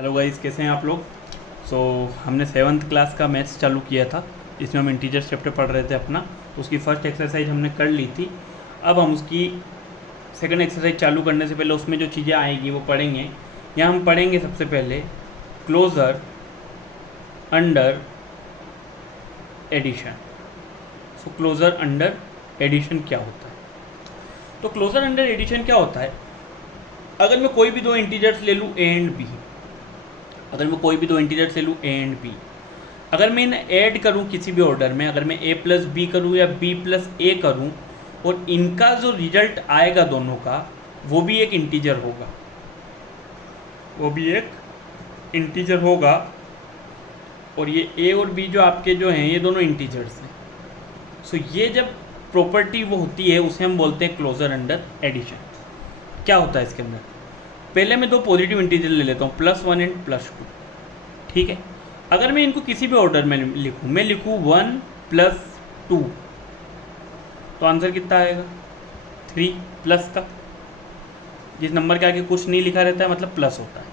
Hello guys, कैसे हैं आप लोग। हमने 7th क्लास का मैथ्स चालू किया था, इसमें हम इंटीजर चैप्टर पढ़ रहे थे अपना। उसकी फर्स्ट एक्सरसाइज हमने कर ली थी। अब हम उसकी सेकंड एक्सरसाइज चालू करने से पहले उसमें जो चीज़ें आएंगी वो पढ़ेंगे। यहाँ हम पढ़ेंगे सबसे पहले closure under addition. Closure under addition क्या होता है। तो क्लोजर अंडर एडिशन क्या होता है, अगर मैं कोई भी दो इंटीजर्स ले लूँ ए एंड बी, अगर मैं इन्हें ऐड करूँ किसी भी ऑर्डर में, अगर मैं a प्लस बी करूँ या b प्लस ए करूँ, और इनका जो रिजल्ट आएगा दोनों का वो भी एक इंटीजर होगा, और ये a और b जो आपके जो हैं ये दोनों इंटीजर्स हैं। ये जब प्रॉपर्टी वो होती है उसे हम बोलते हैं क्लोजर अंडर एडिशन। क्या होता है इसके अंदर, पहले मैं दो पॉजिटिव इंटीजर ले लेता हूँ +1 एंड +2, ठीक है। अगर मैं इनको किसी भी ऑर्डर में लिखूँ, मैं लिखूँ 1 + 2, तो आंसर कितना आएगा 3 प्लस का। जिस नंबर के आगे कुछ नहीं लिखा रहता है मतलब प्लस होता है।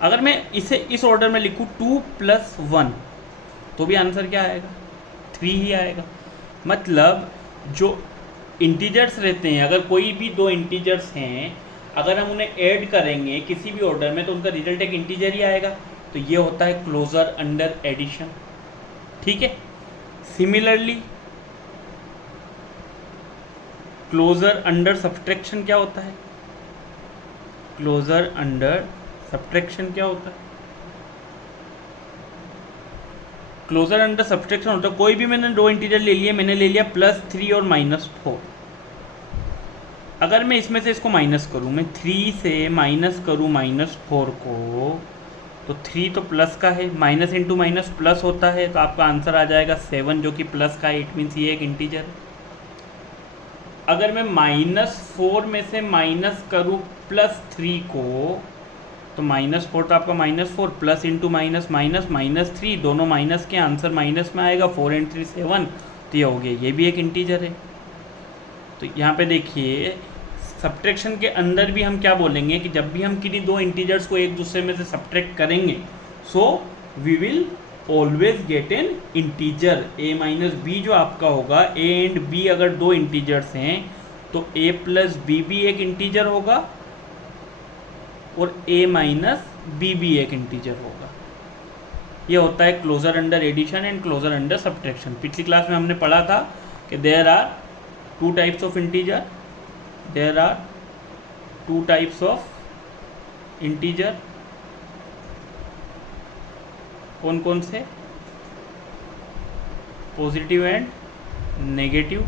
अगर मैं इसे इस ऑर्डर में लिखूँ 2 + 1, तो भी आंसर क्या आएगा 3 ही आएगा। मतलब जो इंटीजर्स रहते हैं, अगर कोई भी दो इंटीजर्स हैं, अगर हम उन्हें ऐड करेंगे किसी भी ऑर्डर में तो उनका रिजल्ट एक इंटीजर ही आएगा। तो ये होता है क्लोजर अंडर एडिशन, ठीक है। सिमिलरली क्लोजर अंडर सब्ट्रैक्शन क्या होता है, क्लोजर अंडर सब्ट्रैक्शन होता है कोई भी मैंने दो इंटीजर ले लिए, मैंने ले लिया +3 और -4। अगर मैं इसमें से इसको माइनस करूँ, मैं 3 से माइनस करूँ -4 को, तो 3 तो प्लस का है, माइनस इंटू माइनस प्लस होता है, तो आपका आंसर आ जाएगा 7 जो कि प्लस का है। इट मीन्स ये एक इंटीजर है। अगर मैं -4 में से माइनस करूँ +3 को, तो -4 तो आपका -4, प्लस इंटू माइनस माइनस -3, दोनों माइनस के, आंसर माइनस में आएगा। 4 and 3 7, तो ये हो गया, ये भी एक इंटीजर है। तो यहाँ पे देखिए सब्ट्रैक्शन के अंदर भी हम क्या बोलेंगे कि जब भी हम किन्हीं दो इंटीजर्स को एक दूसरे में से सब्ट्रैक्ट करेंगे, so we will always get an integer. a minus B जो आपका होगा, a एंड b अगर दो इंटीजर्स हैं तो a प्लस बी भी एक इंटीजर होगा और a माइनस बी भी एक इंटीजर होगा। ये होता है closure under addition and closure under subtraction. पिछली क्लास में हमने पढ़ा था कि there are two types of integer, कौन कौन से, पॉजिटिव एंड नेगेटिव।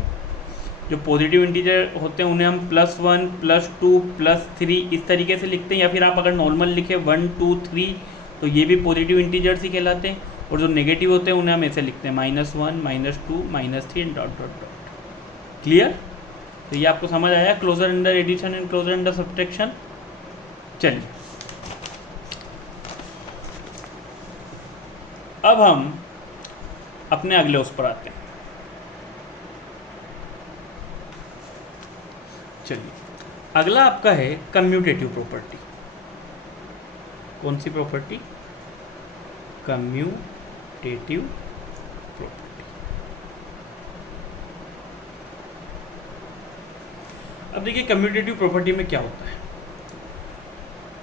जो पॉजिटिव इंटीजर होते हैं उन्हें हम +1 +2 +3 इस तरीके से लिखते हैं, या फिर आप अगर नॉर्मल लिखें 1 2 3 तो ये भी पॉजिटिव इंटीजर्स ही कहलाते हैं। और जो नेगेटिव होते हैं उन्हें हम ऐसे लिखते हैं -1 -2 -3 and dot dot dot. Clear. तो ये आपको समझ आया closure under addition and closure under subtraction. चलिए अब हम अपने अगले उस पर आते हैं। चलिए अगला आपका है कम्यूटेटिव प्रॉपर्टी। कौन सी प्रॉपर्टी, कम्यूटेटिव प्रॉपर्टी। अब देखिए कम्यूटेटिव प्रॉपर्टी में क्या होता है,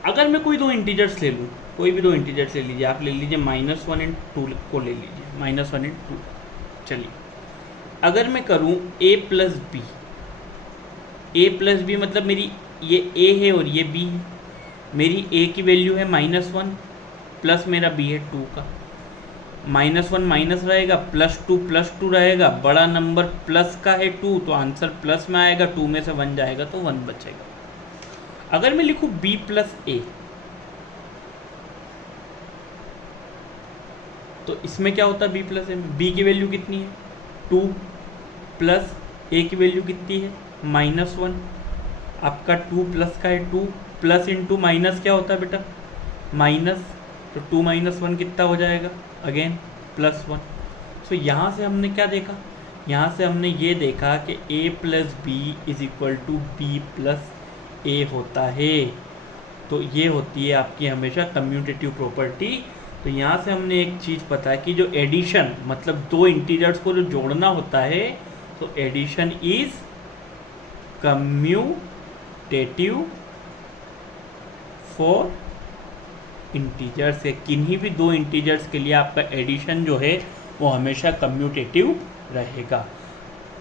अगर मैं कोई दो इंटीजर्स ले लूँ, कोई भी दो इंटीजर्स ले लीजिए, आप ले लीजिए -1 एंड 2 को ले लीजिए, -1 एंड 2। चलिए अगर मैं करूँ a प्लस बी, मतलब मेरी ये a है और ये b है। मेरी a की वैल्यू है -1 प्लस मेरा b है 2 का। -1 माइनस रहेगा, +2 रहेगा, बड़ा नंबर प्लस का है 2, तो आंसर प्लस में आएगा, 2 में से 1 जाएगा तो 1 बचेगा। अगर मैं लिखूँ b + a, तो इसमें क्या होता है b + a में, b की वैल्यू कितनी है 2 प्लस a की वैल्यू कितनी है -1, आपका 2 प्लस का है 2, प्लस इंटू माइनस क्या होता है बेटा माइनस, तो 2 - 1 कितना हो जाएगा अगेन +1। सो यहाँ से हमने क्या देखा, यहाँ से हमने ये देखा कि a + b = b + a होता है। तो ये होती है आपकी हमेशा कम्यूटेटिव प्रॉपर्टी। तो यहाँ से हमने एक चीज़ पता है कि जो एडिशन मतलब दो इंटीजर्स को जो जोड़ना होता है, तो addition is commutative for integers है। किन्हीं भी दो इंटीजर्स के लिए आपका एडिशन जो है वो हमेशा कम्यूटेटिव रहेगा।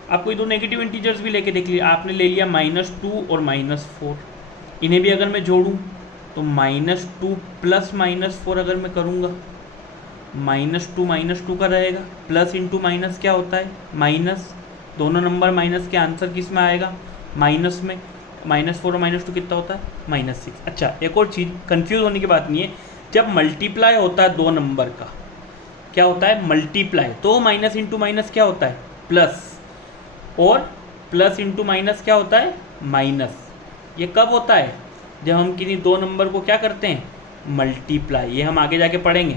आप कोई दो नेगेटिव इंटीजर्स भी लेके देख लिया, आपने ले लिया -2 और -4, इन्हें भी अगर मैं जोड़ूं तो -2 प्लस -4 अगर मैं करूँगा, -2 का रहेगा, प्लस इंटू माइनस क्या होता है माइनस, दोनों नंबर माइनस के आंसर किस में आएगा माइनस में, -4 और -2 कितना होता है -6। अच्छा एक और चीज़ कंफ्यूज होने की बात नहीं है, जब मल्टीप्लाई होता है दो नंबर का क्या होता है मल्टीप्लाई, तो माइनस इंटू माइनस क्या होता है प्लस, और प्लस इंटू माइनस क्या होता है माइनस। ये कब होता है जब हम किसी दो नंबर को क्या करते हैं मल्टीप्लाई, ये हम आगे जाके पढ़ेंगे।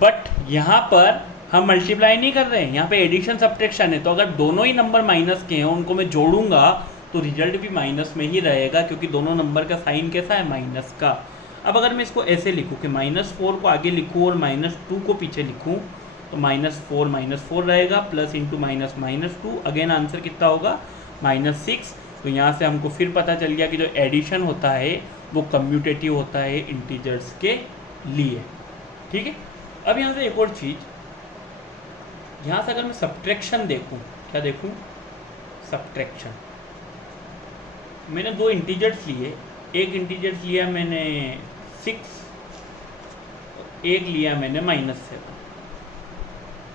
बट यहाँ पर हम मल्टीप्लाई नहीं कर रहे हैं, यहाँ पे एडिशन सब्ट्रैक्शन है, तो अगर दोनों ही नंबर माइनस के हैं उनको मैं जोड़ूंगा तो रिजल्ट भी माइनस में ही रहेगा, क्योंकि दोनों नंबर का साइन कैसा है माइनस का। अब अगर मैं इसको ऐसे लिखूँ कि -4 को आगे लिखूँ और -2 को पीछे लिखूँ, तो -4 रहेगा, plus into minus -2, again answer कितना होगा -6। तो यहाँ से हमको फिर पता चल गया कि जो एडिशन होता है वो कम्यूटेटिव होता है इंटीजर्स के लिए। ठीक है, अब यहाँ से एक और चीज़, यहाँ से अगर मैं सब्ट्रैक्शन देखूँ, क्या देखूँ सब्ट्रैक्शन, मैंने दो इंटीजर्स लिए, एक इंटीजर्स लिया मैंने 6, एक लिया मैंने -7।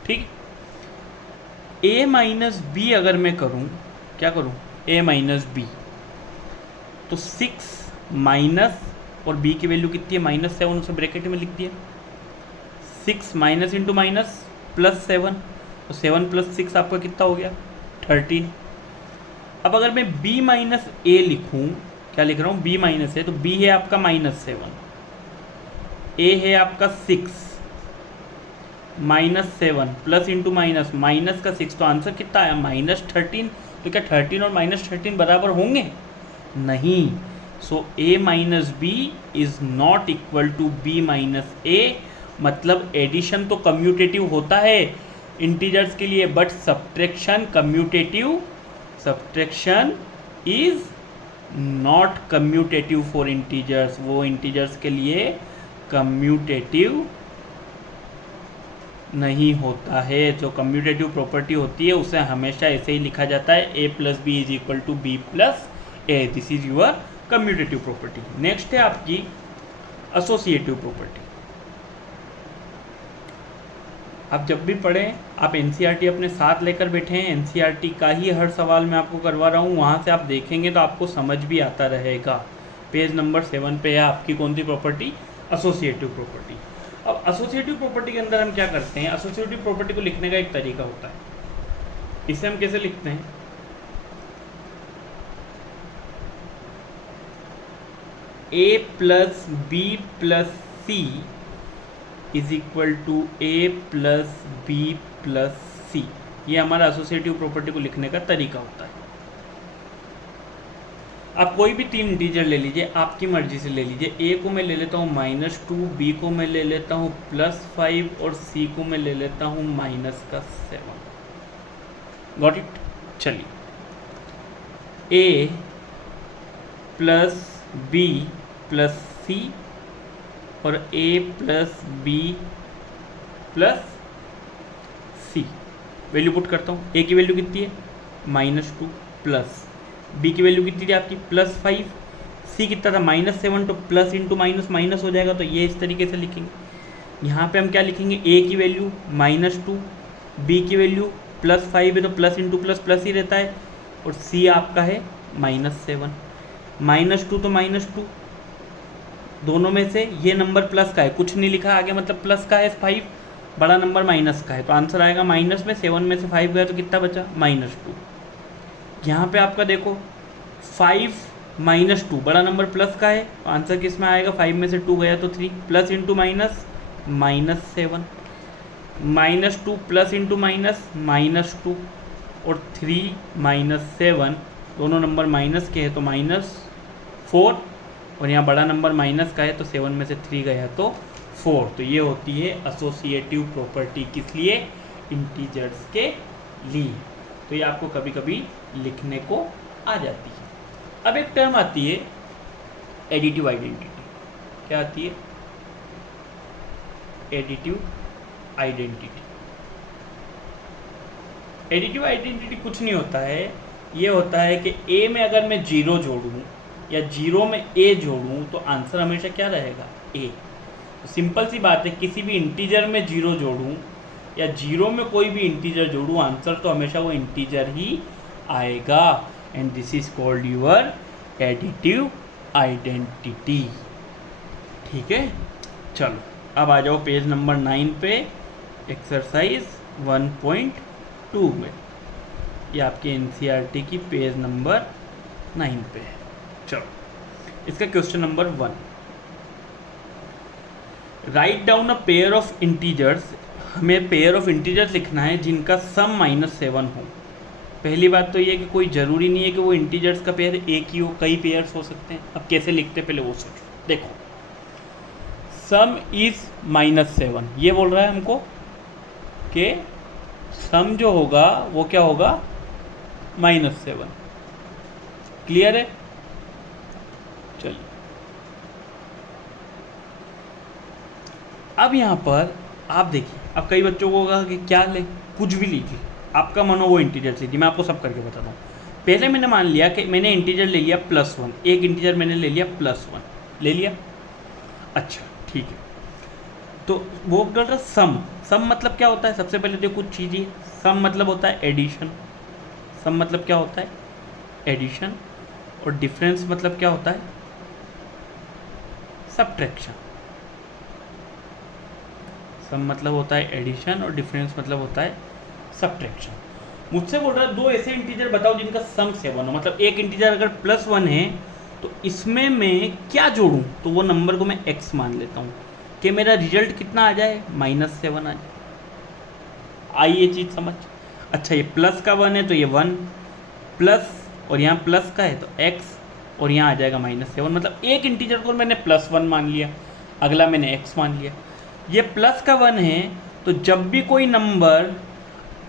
ठीक, a माइनस बी अगर मैं करूं, क्या करूं a माइनस बी, तो 6 माइनस और b की वैल्यू कितनी है -7, उसे ब्रैकेट में लिख दिया, 6 माइनस इंटू माइनस प्लस 7, तो 7 प्लस 6 आपका कितना हो गया 13। अब अगर मैं b माइनस ए लिखूं, क्या लिख रहा हूँ b माइनस ए, तो b है आपका -7, a है आपका 6, -7 प्लस इंटू माइनस, माइनस का 6, तो आंसर कितना आया -13। तो क्या 13 और -13 बराबर होंगे नहीं, so a minus B is not equal to b minus A. मतलब एडिशन तो कम्यूटेटिव होता है इंटीजर्स के लिए, but subtraction commutative, subtraction is not commutative for integers, वो इंटीजर्स के लिए कम्यूटेटिव नहीं होता है। जो कम्यूटेटिव प्रॉपर्टी होती है उसे हमेशा ऐसे ही लिखा जाता है a plus b is equal to b plus a, this is your commutative property. Next है आपकी एसोसिएटिव प्रॉपर्टी। आप जब भी पढ़ें, आप एनसीईआरटी अपने साथ लेकर बैठे हैं, एनसीईआरटी का ही हर सवाल मैं आपको करवा रहा हूँ, वहाँ से आप देखेंगे तो आपको समझ भी आता रहेगा। पेज नंबर 7 पे है आपकी कौन सी प्रॉपर्टी एसोसिएटिव प्रॉपर्टी। अब एसोसिएटिव प्रॉपर्टी के अंदर हम क्या करते हैं, एसोसिएटिव प्रॉपर्टी को लिखने का एक तरीका होता है, इसे हम कैसे लिखते हैं, a plus B plus C is equal to a plus B plus C. ये हमारा एसोसिएटिव प्रॉपर्टी को लिखने का तरीका होता है। आप कोई भी तीन इंटीजर ले लीजिए, आपकी मर्जी से ले लीजिए। a को मैं ले लेता हूँ -2, b को मैं ले लेता हूँ +5 और c को मैं ले लेता हूँ -7। Got it. चलिए, a plus B plus c और a plus B plus c, value put करता हूँ। a की वैल्यू कितनी है -2, प्लस b की वैल्यू कितनी थी आपकी +5, c कितना था -7, तो प्लस इंटू माइनस माइनस हो जाएगा, तो ये इस तरीके से लिखेंगे। यहाँ पे हम क्या लिखेंगे, a की वैल्यू -2, b की वैल्यू +5 है तो प्लस इंटू प्लस प्लस ही रहता है, और c आपका है -7। -2 तो -2, दोनों में से ये नंबर प्लस का है, कुछ नहीं लिखा आगे, मतलब प्लस का है 5, बड़ा नंबर माइनस का है, तो आंसर आएगा माइनस में, 7 में से 5 गया तो कितना बचा -2। यहाँ पे आपका देखो 5 -2, बड़ा नंबर प्लस का है, तो आंसर किस में आएगा, 5 में से 2 गया तो 3, plus into minus -7, -2 plus into minus -2, और 3 -7 दोनों नंबर माइनस के हैं तो -4, और यहाँ बड़ा नंबर माइनस का है तो 7 में से 3 गया तो 4। तो ये होती है एसोसिएटिव प्रॉपर्टी, किस लिए? इंटीजर्स के लिए। तो ये आपको कभी कभी लिखने को आ जाती है। अब एक टर्म आती है एडिटिव आइडेंटिटी। क्या आती है? Additive identity. एडिटिव आइडेंटिटी कुछ नहीं होता है, ये होता है कि ए में अगर मैं 0 जोड़ूँ या 0 में ए जोड़ूँ तो आंसर हमेशा क्या रहेगा? ए। तो सिंपल सी बात है, किसी भी इंटीजर में 0 जोड़ूँ या 0 में कोई भी इंटीजर जोड़ूँ, आंसर तो हमेशा वो इंटीजर ही आएगा। And this is called your additive identity. ठीक है, चलो अब आ जाओ पेज नंबर 9 पे, एक्सरसाइज 1.2 में। ये आपके एनसीईआरटी की पेज नंबर 9 पे है। चलो इसका question number 1, write down a pair of integers. हमें पेयर ऑफ इंटीजर्स लिखना है जिनका सम -7 हो। पहली बात तो ये कि कोई ज़रूरी नहीं है कि वो इंटीजर्स का पेयर एक ही हो, कई पेयर्स हो सकते हैं। अब कैसे लिखते पहले वो सोचो। देखो, सम इज -7, ये बोल रहा है हमको कि सम जो होगा वो क्या होगा? -7। क्लियर है? चलिए अब यहाँ पर आप देखिए, अब कई बच्चों को होगा कि क्या लें, कुछ भी लीजिए, आपका मन हो वो इंटीजर लीजिए। मैं आपको सब करके बताता हूँ। पहले मैंने मान लिया कि मैंने इंटीजर ले लिया +1, एक इंटीजर मैंने ले लिया +1, ले लिया। अच्छा ठीक है, तो वो कर रहा सम। सम मतलब क्या होता है? सबसे पहले देखो कुछ चीज़ें, सम मतलब होता है एडिशन। सम मतलब क्या होता है? एडिशन। और डिफरेंस मतलब क्या होता है? सब्ट्रैक्शन। सम मतलब होता है एडिशन और डिफरेंस मतलब होता है सब्ट्रैक्शन। मुझसे बोल रहा है दो ऐसे इंटीजर बताओ जिनका सम 7 हो। मतलब एक इंटीजर अगर +1 है तो इसमें मैं क्या जोड़ूं? तो वो नंबर को मैं x मान लेता हूं कि मेरा रिजल्ट कितना आ जाए? -7 आ जाए। आई ये चीज़ समझ? अच्छा, ये प्लस का 1 है तो ये 1 प्लस, और यहाँ प्लस का है तो x, और यहाँ आ जाएगा -7। मतलब एक इंटीजर को मैंने +1 मान लिया, अगला मैंने x मान लिया। ये प्लस का 1 है तो जब भी कोई नंबर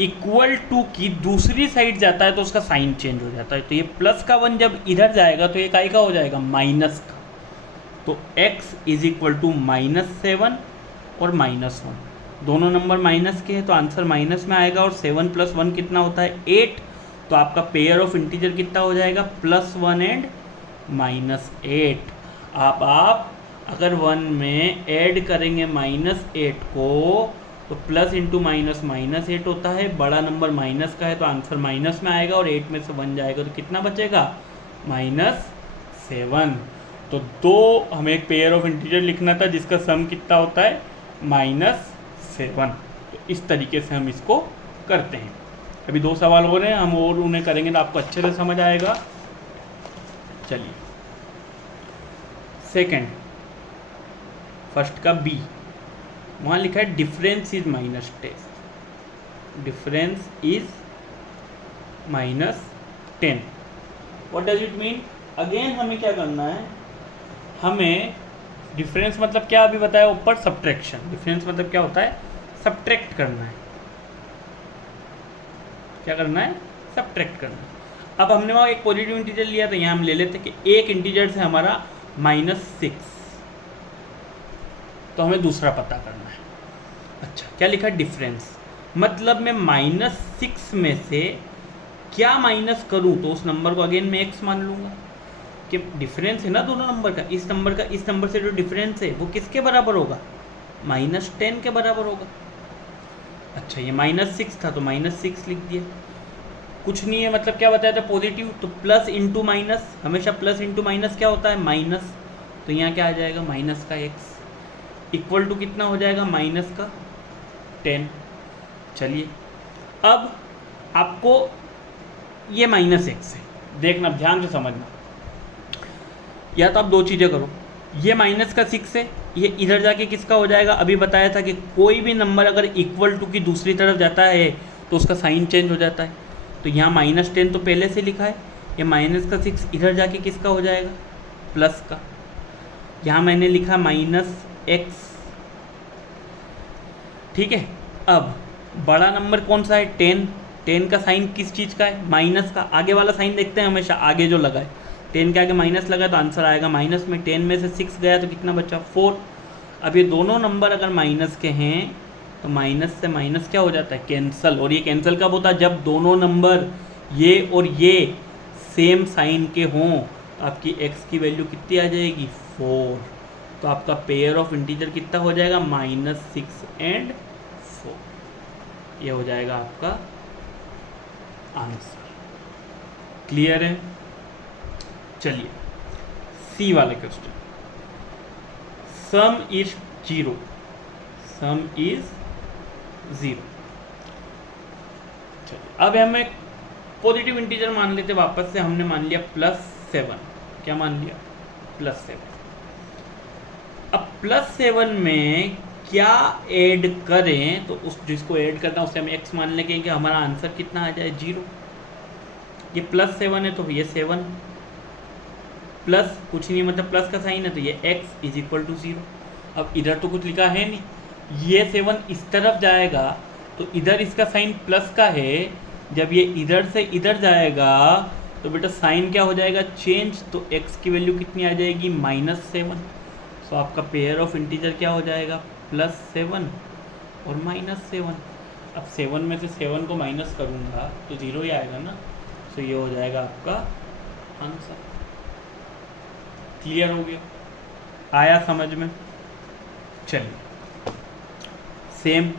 =2 की दूसरी साइड जाता है तो उसका साइन चेंज हो जाता है। तो ये प्लस का 1 जब इधर जाएगा तो ये काय का हो जाएगा? माइनस का। तो x = -7 और -1, दोनों नंबर माइनस के हैं तो आंसर माइनस में आएगा। और 7 + 1 कितना होता है? 8। तो आपका पेयर ऑफ इंटीजर कितना हो जाएगा? +1 एंड -8। आप अगर 1 में ऐड करेंगे -8 को तो प्लस इंटू माइनस -8 होता है। बड़ा नंबर माइनस का है तो आंसर माइनस में आएगा, और 8 में से 1 जाएगा तो कितना बचेगा? -7। तो दो हमें एक पेयर ऑफ इंटीजर लिखना था जिसका सम कितना होता है? -7। तो इस तरीके से हम इसको करते हैं। अभी 2 सवाल हो रहे हैं, हम और उन्हें करेंगे तो आपको अच्छे से समझ आएगा। चलिए सेकंड, फर्स्ट का बी, वहाँ लिखा है difference is -10। Difference is -10। What does it mean? Again हमें क्या करना है? हमें डिफरेंस मतलब क्या अभी बताया ऊपर? सब्ट्रैक्शन। डिफरेंस मतलब क्या होता है? सब्ट्रैक्ट करना है। क्या करना है? सब्ट्रैक्ट करना है। अब हमने वहाँ एक पॉजिटिव इंटीजर लिया, तो यहाँ हम ले लेते कि एक इंटीजर से हमारा -6, तो हमें दूसरा पता करना है। अच्छा, क्या लिखा है? डिफरेंस। मतलब मैं -6 में से क्या माइनस करूं तो उस नंबर को अगेन मैं x मान लूंगा कि डिफरेंस है ना दोनों नंबर का। इस नंबर से जो डिफरेंस है वो किसके बराबर होगा? -10 के बराबर होगा। अच्छा, ये -6 था तो -6 लिख दिया। कुछ नहीं है, मतलब क्या बताया था? पॉजिटिव, तो प्लस इंटू माइनस, हमेशा प्लस इंटू माइनस क्या होता है? माइनस। तो यहाँ क्या आ जाएगा? माइनस का x इक्वल टू कितना हो जाएगा? -10। चलिए अब आपको ये -x है, देखना ध्यान से समझना। या तो आप दो चीज़ें करो, ये -6 है, ये इधर जाके किसका हो जाएगा? अभी बताया था कि कोई भी नंबर अगर इक्वल टू की दूसरी तरफ जाता है तो उसका साइन चेंज हो जाता है। तो यहाँ -10 तो पहले से लिखा है, ये -6 इधर जाके किसका हो जाएगा? प्लस का। यहाँ मैंने लिखा -x, ठीक है। अब बड़ा नंबर कौन सा है? 10। 10 का साइन किस चीज़ का है? माइनस का। आगे वाला साइन देखते हैं हमेशा, आगे जो लगा है 10 के आगे माइनस लगा तो आंसर आएगा माइनस में। 10 में से 6 गया तो कितना बचा? 4। अब ये दोनों नंबर अगर माइनस के हैं तो माइनस से माइनस क्या हो जाता है? कैंसल। और ये कैंसिल कब होता है? जब दोनों नंबर ये और ये सेम साइन के हों। तो आपकी x की वैल्यू कितनी आ जाएगी? 4। तो आपका पेयर ऑफ इंटीजर कितना हो जाएगा? -6 and 4। ये हो जाएगा आपका आंसर। क्लियर है? चलिए सी वाले question. Some is 0, some is 0। चलिए अब हमें पॉजिटिव इंटीजर मान लेते वापस से। हमने मान लिया +7। क्या मान लिया? +7। अब +7 में क्या ऐड करें? तो उस जिसको ऐड करना है उसे हम x मान लेंगे कि हमारा आंसर कितना आ जाए? 0। ये +7 है तो ये 7 प्लस कुछ नहीं, मतलब प्लस का साइन है तो ये x इज इक्वल टू 0। अब इधर तो कुछ लिखा है नहीं, ये 7 इस तरफ जाएगा तो इधर इसका साइन प्लस का है। जब ये इधर से इधर जाएगा तो बेटा साइन क्या हो जाएगा? चेंज। तो x की वैल्यू कितनी आ जाएगी? -7। तो आपका पेयर ऑफ इंटीजर क्या हो जाएगा? +7 और -7। अब 7 में से 7 को माइनस करूँगा तो 0 ही आएगा ना। तो ये हो जाएगा आपका आंसर। क्लियर हो गया? आया समझ में? चलिए सेम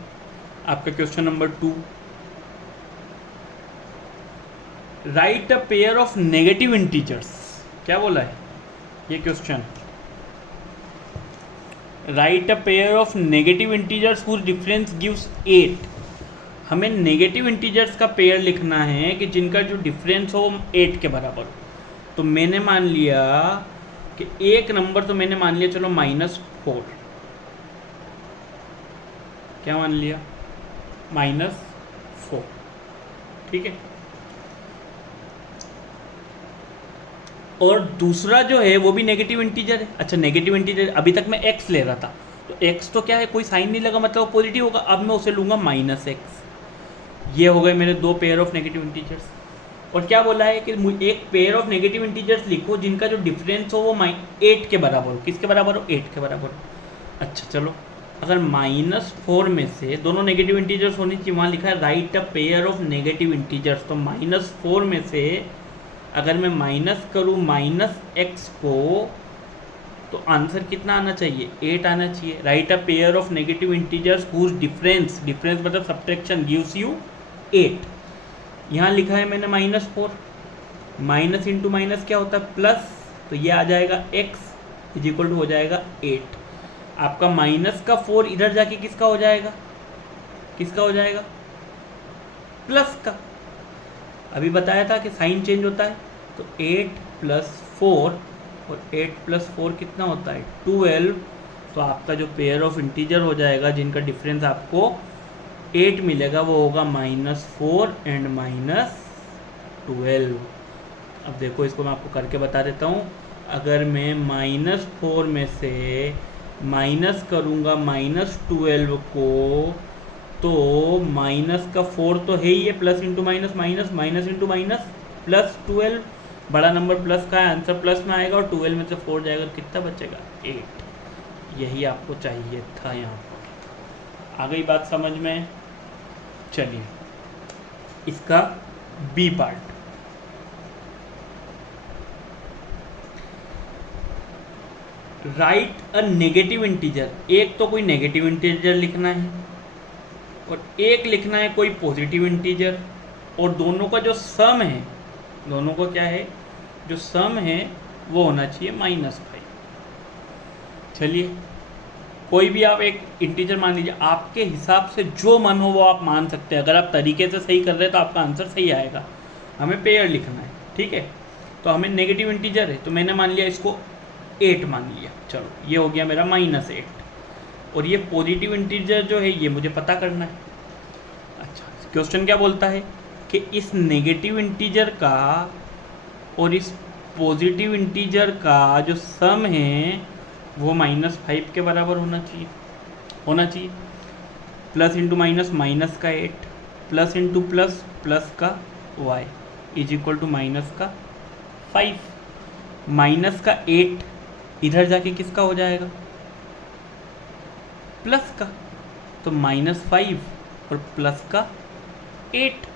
आपका question number 2। Write a pair of negative integers. क्या बोला है ये question? Write a pair of negative integers whose difference gives 8। हमें नेगेटिव इंटीजर्स का पेयर लिखना है कि जिनका जो डिफरेंस हो 8 के बराबर हो। तो मैंने मान लिया कि एक नंबर तो मैंने मान लिया चलो -4। क्या मान लिया? -4, ठीक है। और दूसरा जो है वो भी नेगेटिव इंटीजर है। अच्छा नेगेटिव इंटीजर, अभी तक मैं x ले रहा था तो x तो क्या है, कोई साइन नहीं लगा मतलब पॉजिटिव होगा। अब मैं उसे लूँगा -x। ये हो गए मेरे दो पेयर ऑफ नेगेटिव इंटीजर्स। और क्या बोला है कि एक पेयर ऑफ नेगेटिव इंटीजर्स लिखो जिनका जो डिफरेंस हो वो 8 के बराबर हो। किसके बराबर हो? 8 के बराबर हो। अच्छा चलो, अगर -4 में से दोनों नेगेटिव इंटीजर्स होने चाहिए, वहाँ लिखा है right a pair of negative integers. तो -4 में से अगर मैं माइनस करूँ -x को तो आंसर कितना आना चाहिए? 8 आना चाहिए। Write a pair of negative integers whose difference, difference मतलब सब्ट्रैक्शन, गिव्स यू 8। यहाँ लिखा है मैंने -4, माइनस इंटू माइनस क्या होता है? प्लस। तो ये आ जाएगा x इज इक्वल टू हो जाएगा 8। आपका माइनस का 4 इधर जाके किसका हो जाएगा? किसका हो जाएगा? प्लस का। अभी बताया था कि साइन चेंज होता है। तो 8 + 4 और 8 + 4 कितना होता है? 12। तो आपका जो पेयर ऑफ इंटीजर हो जाएगा जिनका डिफरेंस आपको 8 मिलेगा वो होगा -4 एंड -12। अब देखो इसको मैं आपको करके बता देता हूँ। अगर मैं -4 में से माइनस करूँगा -12 को तो माइनस का 4 तो है ही है, plus into minus minus, minus into minus +12। बड़ा नंबर प्लस का है, आंसर प्लस में आएगा और 12 में से 4 जाएगा, कितना बचेगा? 8। यही आपको चाहिए था यहाँ पर। आ गई बात समझ में? चलिए इसका b part. Write a negative integer. एक तो कोई नेगेटिव इंटीजर लिखना है और एक लिखना है कोई पॉजिटिव इंटीजर, और दोनों का जो सम है, दोनों को क्या है, जो सम है वो होना चाहिए -5। चलिए कोई भी आप एक इंटीजर मान लीजिए, आपके हिसाब से जो मन हो वो आप मान सकते हैं। अगर आप तरीके से सही कर रहे हैं तो आपका आंसर सही आएगा। हमें पेयर लिखना है, ठीक है। तो हमें नेगेटिव इंटीजर है तो मैंने मान लिया इसको 8 मान लिया। चलो ये हो गया मेरा -8। और ये पॉजिटिव इंटीजर जो है ये मुझे पता करना है। अच्छा क्वेश्चन क्या बोलता है कि इस नेगेटिव इंटीजर का और इस पॉजिटिव इंटीजर का जो सम है वो -5 के बराबर होना चाहिए। प्लस इंटू माइनस माइनस का 8, प्लस इंटू प्लस प्लस का y is equal to minus का 5। माइनस का 8 इधर जाके किसका हो जाएगा, प्लस का, तो -5 और प्लस का 8।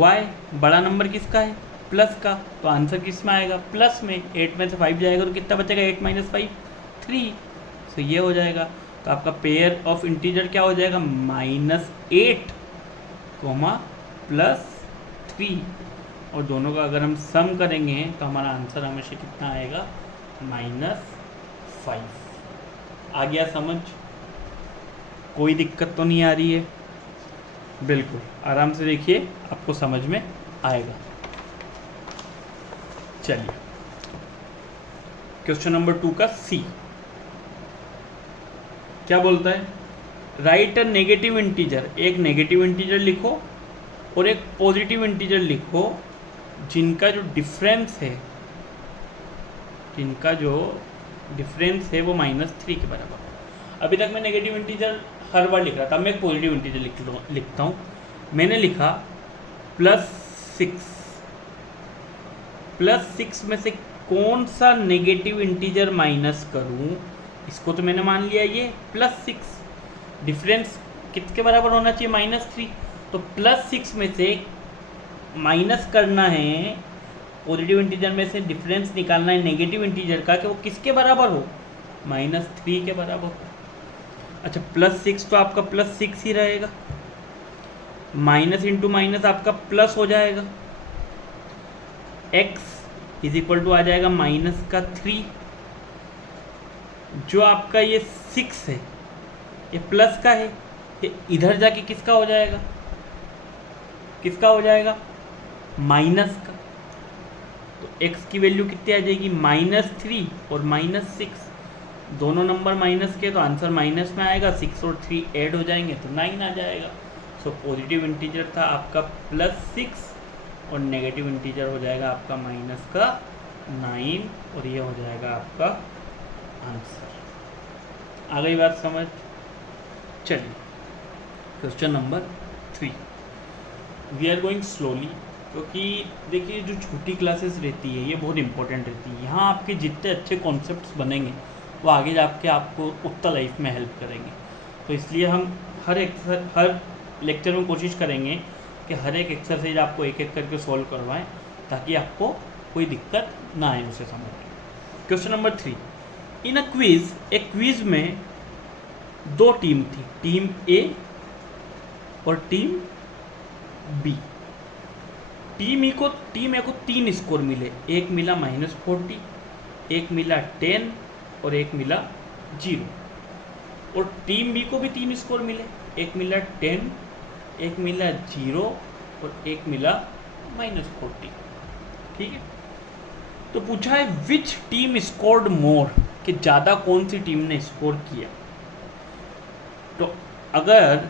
y बड़ा नंबर किसका है, प्लस का, तो आंसर किस में आएगा, प्लस में। 8 में से 5 जाएगा तो कितना बचेगा, 8 - 5 3। तो ये हो जाएगा। तो आपका पेयर ऑफ इंटीजर क्या हो जाएगा, -8 +3। और दोनों का अगर हम सम करेंगे तो हमारा आंसर हमेशा कितना आएगा, -5। आ गया समझ, कोई दिक्कत तो नहीं आ रही है? बिल्कुल आराम से देखिए, आपको समझ में आएगा। चलिए क्वेश्चन नंबर 2 का सी क्या बोलता है, राइट अ नेगेटिव इंटीजर। एक नेगेटिव इंटीजर लिखो और एक पॉजिटिव इंटीजर लिखो जिनका जो डिफरेंस है वो -3 के बराबर हो। अभी तक मैं नेगेटिव इंटीजर हर बार लिख रहा था, मैं एक पॉजिटिव इंटीजर लिखता हूँ। मैंने लिखा +6। +6 में से कौन सा नेगेटिव इंटीजर माइनस करूँ, इसको तो मैंने मान लिया ये +6। डिफरेंस किसके बराबर होना चाहिए, -3। तो +6 में से माइनस करना है, पॉजिटिव इंटीजर में से डिफरेंस निकालना है नेगेटिव इंटीजर का कि वो किसके बराबर हो, -3 के बराबर हो। अच्छा +6 तो आपका +6 ही रहेगा, माइनस इंटू माइनस आपका प्लस हो जाएगा, x इज इक्वल टू आ जाएगा -3। जो आपका ये 6 है ये प्लस का है, ये इधर जाके किसका हो जाएगा, माइनस का। तो x की वैल्यू कितनी आ जाएगी, -3 और -6, दोनों नंबर माइनस के, तो आंसर माइनस में आएगा। 6 और 3 ऐड हो जाएंगे तो 9 आ जाएगा। सो पॉजिटिव इंटीजर था आपका +6 और नेगेटिव इंटीजर हो जाएगा आपका -9 और ये हो जाएगा आपका आंसर। आ गई बात समझ? चलिए question number 3। We are going slowly, क्योंकि देखिए जो छोटी क्लासेस रहती है ये बहुत इंपॉर्टेंट रहती है। यहाँ आपके जितने अच्छे कॉन्सेप्ट्स बनेंगे वो आगे जाके आपको उत्तर लाइफ में हेल्प करेंगे। तो इसलिए हम हर लेक्चर में कोशिश करेंगे कि हर एक एक्सरसाइज आपको एक एक करके सॉल्व करवाएं, ताकि आपको कोई दिक्कत ना आए उसे समझ में। Question number 3, in a quiz, एक क्विज में 2 टीम थी, टीम ए और टीम बी। टीम ए को 3 स्कोर मिले, एक मिला -40, एक मिला 10 और एक मिला 0। और टीम बी को भी 3 स्कोर मिले, एक मिला 10, एक मिला 0 और एक मिला -40। ठीक है, तो पूछा है विच टीम स्कोर्ड मोर, कि ज़्यादा कौन सी टीम ने स्कोर किया। तो अगर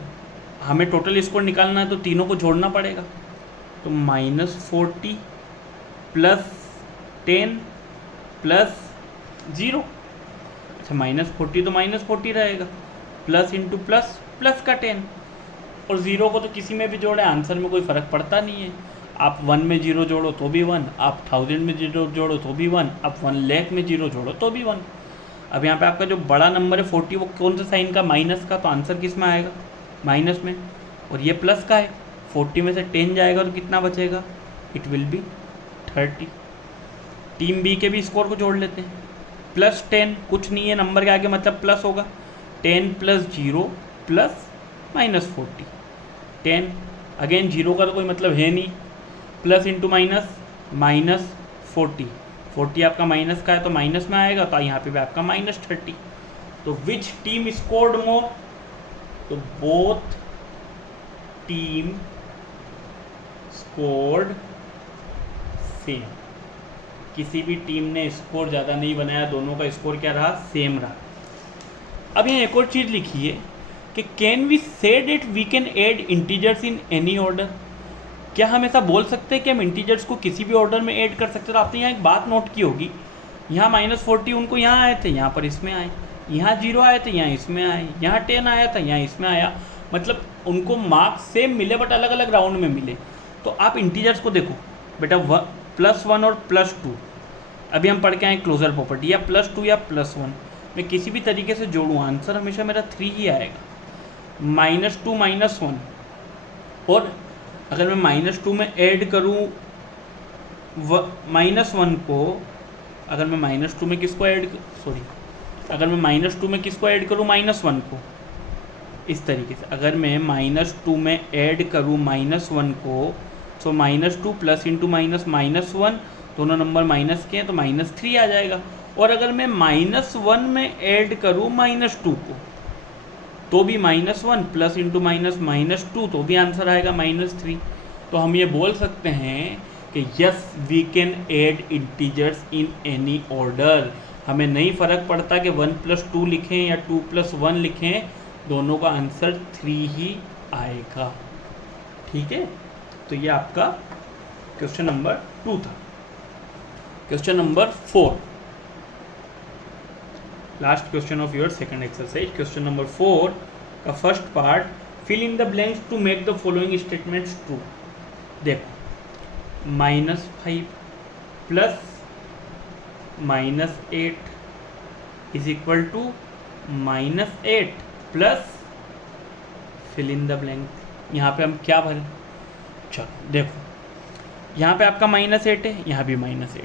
हमें टोटल स्कोर निकालना है तो तीनों को जोड़ना पड़ेगा। तो -40 +10 +0। अच्छा -40 तो -40 रहेगा, प्लस इंटू प्लस प्लस का 10, और 0 को तो किसी में भी जोड़े आंसर में कोई फ़र्क पड़ता नहीं है। आप 1 में 0 जोड़ो तो भी 1, आप 1000 में 0 जोड़ो तो भी 1, आप 1 लाख में 0 जोड़ो तो भी 1। अब यहाँ पे आपका जो बड़ा नंबर है 40, वो कौन सा साइन का, माइनस का, तो आंसर किस में आएगा, माइनस में। और ये प्लस का है, 40 में से 10 जाएगा तो कितना बचेगा, it will be 30। Team B के भी स्कोर को जोड़ लेते हैं, +10, कुछ नहीं है नंबर के आगे मतलब प्लस होगा, 10 + 0 + -40, 10 अगेन 0 का तो कोई मतलब है नहीं, प्लस इंटू माइनस -40, 40 आपका माइनस का है तो माइनस में आएगा, तो यहाँ पे भी आपका -30। तो विच टीम स्कोर्ड मोर, तो बोथ टीम स्कोर्ड सेम। किसी भी टीम ने स्कोर ज़्यादा नहीं बनाया, दोनों का स्कोर क्या रहा, सेम रहा। अब यहाँ एक और चीज़ लिखी है कि can we say that we can add integers in any order. क्या हम ऐसा बोल सकते हैं कि हम इंटीजर्स को किसी भी ऑर्डर में ऐड कर सकते हैं। तो आपने यहाँ एक बात नोट की होगी यहाँ -40 उनको यहाँ आए थे, यहाँ पर इसमें आए, यहाँ 0 आए थे, यहाँ इसमें आए, यहाँ 10 आया था, यहाँ इसमें आया, मतलब उनको मार्क्स सेम मिले बट अलग अलग राउंड में मिले। तो आप इंटीजर्स को देखो बेटा, +1 और +2, अभी हम पढ़ के आए क्लोजर प्रॉपर्टी, या +2 या +1, मैं किसी भी तरीके से जोड़ूँ आंसर हमेशा मेरा 3 ही आएगा। -2 -1, और अगर मैं -2 में ऐड करूँ -1 को, अगर मैं -2 में किसको ऐड, सॉरी, अगर मैं -2 में किसको ऐड करूँ, -1 को, इस तरीके से अगर मैं -2 में ऐड करूँ -1 को, तो -2 प्लस इंटू -1, दोनों नंबर माइनस के हैं तो -3 आ जाएगा। और अगर मैं -1 में ऐड करूँ -2 को, तो भी -1 प्लस इंटू -2, तो भी आंसर आएगा -3। तो हम ये बोल सकते हैं कि yes we can add integers in any order. हमें नहीं फ़र्क पड़ता कि 1 + 2 लिखें या 2 + 1 लिखें, दोनों का आंसर 3 ही आएगा। ठीक है, तो ये आपका क्वेश्चन नंबर 2 था। Question number 4, last question of your second exercise. Question number 4 का first part, fill in the blanks to make the following statements true. देखो, -5 plus -8 is equal to -8 plus fill in the blank. यहाँ पे हम क्या भरें, चलो देखो, यहाँ पे आपका -8 है, यहाँ भी -8 है,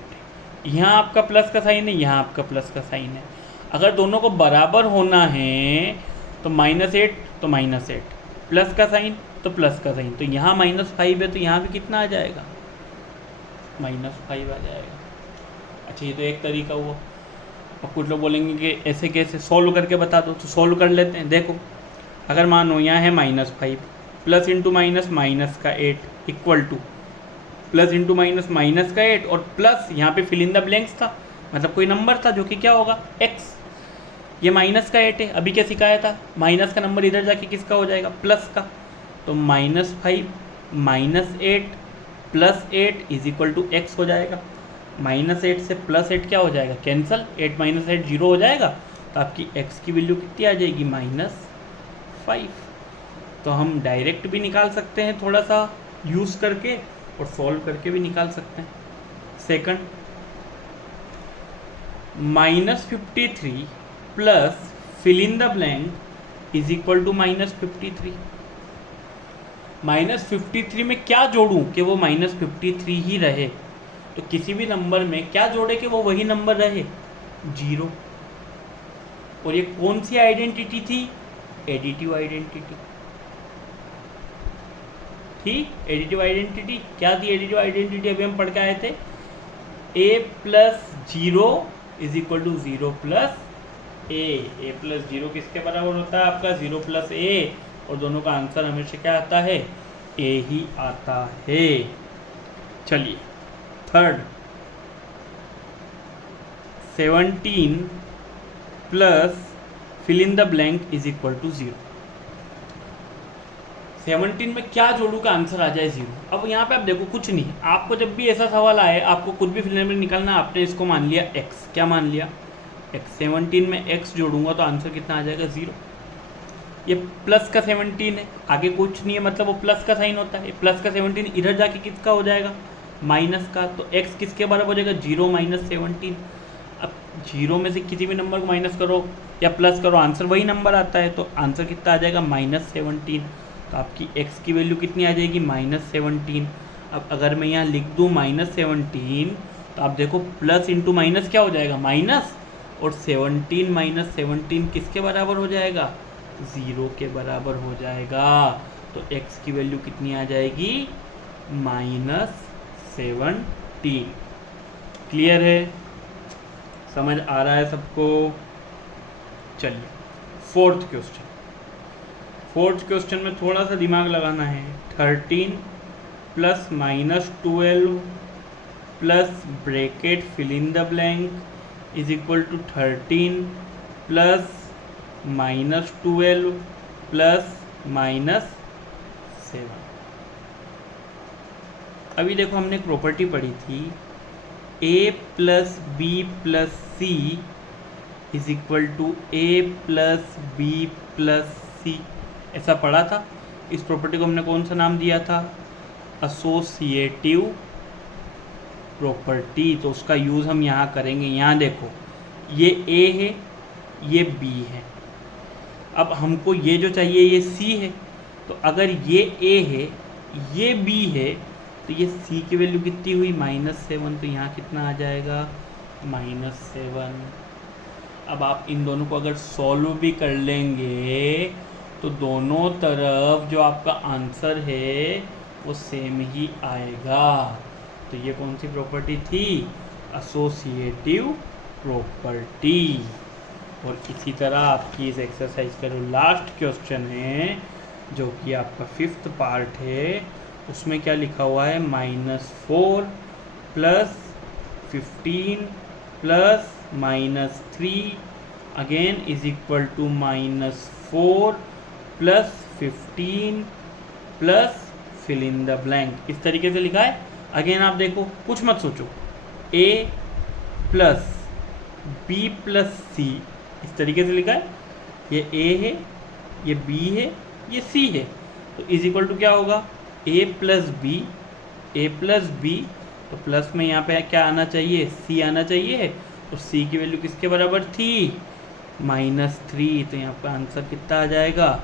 यहाँ आपका प्लस का साइन है, यहाँ आपका प्लस का साइन है। अगर दोनों को बराबर होना है तो -8 तो -8, प्लस का साइन तो प्लस का साइन, तो यहाँ -5 है तो यहाँ भी कितना आ जाएगा, -5 आ जाएगा। अच्छा, ये तो एक तरीका हुआ। अब कुछ लोग बोलेंगे कि ऐसे कैसे, सॉल्व करके बता दो, तो सॉल्व कर लेते हैं। देखो, अगर मानो यहाँ है -5 प्लस इंटू माइनस का 8 equal two plus into minus का 8, और प्लस यहाँ पे फिल इन द ब्लैंक्स था, मतलब कोई नंबर था जो कि क्या होगा, x। ये माइनस का 8 है, अभी क्या सिखाया था, माइनस का नंबर इधर जाके किसका हो जाएगा, प्लस का। तो -5 -8 plus 8 is equal to x हो जाएगा। -8 से +8 क्या हो जाएगा, कैंसिल, 8 - 8 0 हो जाएगा, तो आपकी x की वैल्यू कितनी आ जाएगी, -5। तो हम डायरेक्ट भी निकाल सकते हैं, थोड़ा सा यूज़ करके, और सॉल्व करके भी निकाल सकते हैं। Second, -53 plus fill in the blank is equal to -53। -53 में क्या जोड़ूं कि वो -53 ही रहे, तो किसी भी नंबर में क्या जोड़े कि वो वही नंबर रहे, 0। और ये कौन सी आइडेंटिटी थी, एडिटिव आइडेंटिटी थी। एडिटिव आइडेंटिटी क्या थी, एडिटिव आइडेंटिटी अभी हम पढ़ के आए थे, a + 0 is equal to 0 + a + 0 किसके बराबर होता है, आपका 0 + a, और दोनों का आंसर हमेशा क्या आता है, a ही आता है। चलिए third, 17 plus fill in the blank is equal to 0। 17 में क्या जोड़ू का आंसर आ जाए 0। अब यहाँ पे आप देखो, कुछ नहीं, आपको जब भी ऐसा सवाल आए, आपको कुछ भी फिल में निकालना, आपने इसको मान लिया x, क्या मान लिया, x। 17 में x जोड़ूंगा तो आंसर कितना आ जाएगा, 0। ये प्लस का 17 है, आगे कुछ नहीं है, मतलब वो प्लस का साइन होता है। प्लस का 17 इधर जाके किसका हो जाएगा, माइनस का, तो x किसके बराबर हो जाएगा, 0 - 17। अब 0 में से किसी भी नंबर को माइनस करो या प्लस करो, आंसर वही नंबर आता है, तो आंसर कितना आ जाएगा, -17। तो आपकी x की वैल्यू कितनी आ जाएगी, -17। अब अगर मैं यहाँ लिख दूँ -17, तो आप देखो प्लस इंटू माइनस क्या हो जाएगा, माइनस, और 17 - 17 किसके बराबर हो जाएगा, 0 के बराबर हो जाएगा। तो x की वैल्यू कितनी आ जाएगी, -17। क्लियर है, समझ आ रहा है सबको। चलिए फोर्थ क्वेश्चन में थोड़ा सा दिमाग लगाना है। 13 plus -12 plus bracket fill in the blank is equal to 13 plus -12 plus -7। अभी देखो, हमने एक प्रॉपर्टी पढ़ी थी, A plus B plus C is equal to A plus B plus C, ऐसा पढ़ा था। इस प्रॉपर्टी को हमने कौन सा नाम दिया था? Associative property. तो उसका यूज़ हम यहाँ करेंगे। यहाँ देखो, ये ए है, ये बी है। अब हमको ये जो चाहिए ये सी है। तो अगर ये ए है, ये बी है, तो ये सी की वैल्यू कितनी हुई? -7। तो यहाँ कितना आ जाएगा? -7। अब आप इन दोनों को अगर सॉल्व भी कर लेंगे तो दोनों तरफ जो आपका आंसर है वो सेम ही आएगा। तो ये कौन सी प्रॉपर्टी थी? Associative property. और इसी तरह आपकी इस एक्सरसाइज का जो लास्ट क्वेश्चन है, जो कि आपका 5th पार्ट है, उसमें क्या लिखा हुआ है? -4 plus 15 plus -3 again is equal to -4 plus 15 plus fill in the blank. इस तरीके से लिखा है। अगेन आप देखो, कुछ मत सोचो। a प्लस बी प्लस सी, इस तरीके से लिखा है। ये a है, ये b है, ये c है। तो इज इक्वल टू क्या होगा? a प्लस बी, तो प्लस में यहाँ पे क्या आना चाहिए? c आना चाहिए। तो c की वैल्यू किसके बराबर थी? -3। तो यहाँ पे आंसर कितना आ जाएगा?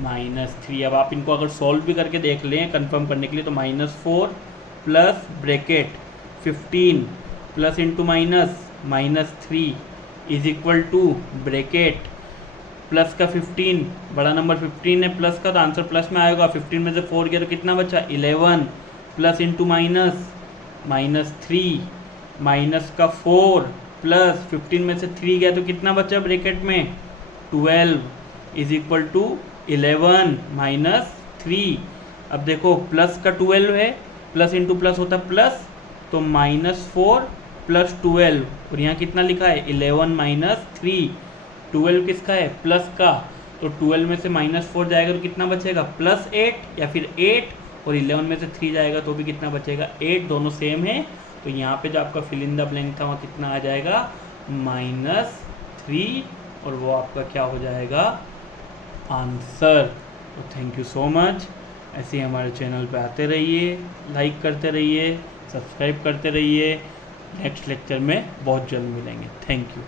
-3। अब आप इनको अगर सॉल्व भी करके देख लें कंफर्म करने के लिए, तो -4 plus bracket 15 plus into -3 is equal to bracket plus का 15, बड़ा नंबर 15 है प्लस का, तो आंसर प्लस में आएगा। 15 में से 4 गया तो कितना बचा? 11 प्लस इंटू -3 माइनस का 4 प्लस 15 में से 3 गया तो कितना बचा ब्रैकेट में? 12 इज इक्वल टू 11 -3। अब देखो प्लस का 12 है, प्लस इंटू प्लस होता है प्लस, तो -4 प्लस 12, और यहाँ कितना लिखा है? 11 -3। 12 किसका है? प्लस का। तो 12 में से -4 जाएगा तो कितना बचेगा? +8 या फिर 8, और 11 में से 3 जाएगा तो भी कितना बचेगा? 8। दोनों सेम है। तो यहाँ पे जो आपका फिल इन द ब्लैंक था वहाँ कितना आ जाएगा? -3, और वो आपका क्या हो जाएगा? आंसर। तो थैंक यू सो मच। ऐसे ही हमारे चैनल पे आते रहिए, लाइक करते रहिए, सब्सक्राइब करते रहिए। नेक्स्ट लेक्चर में बहुत जल्द मिलेंगे। Thank you.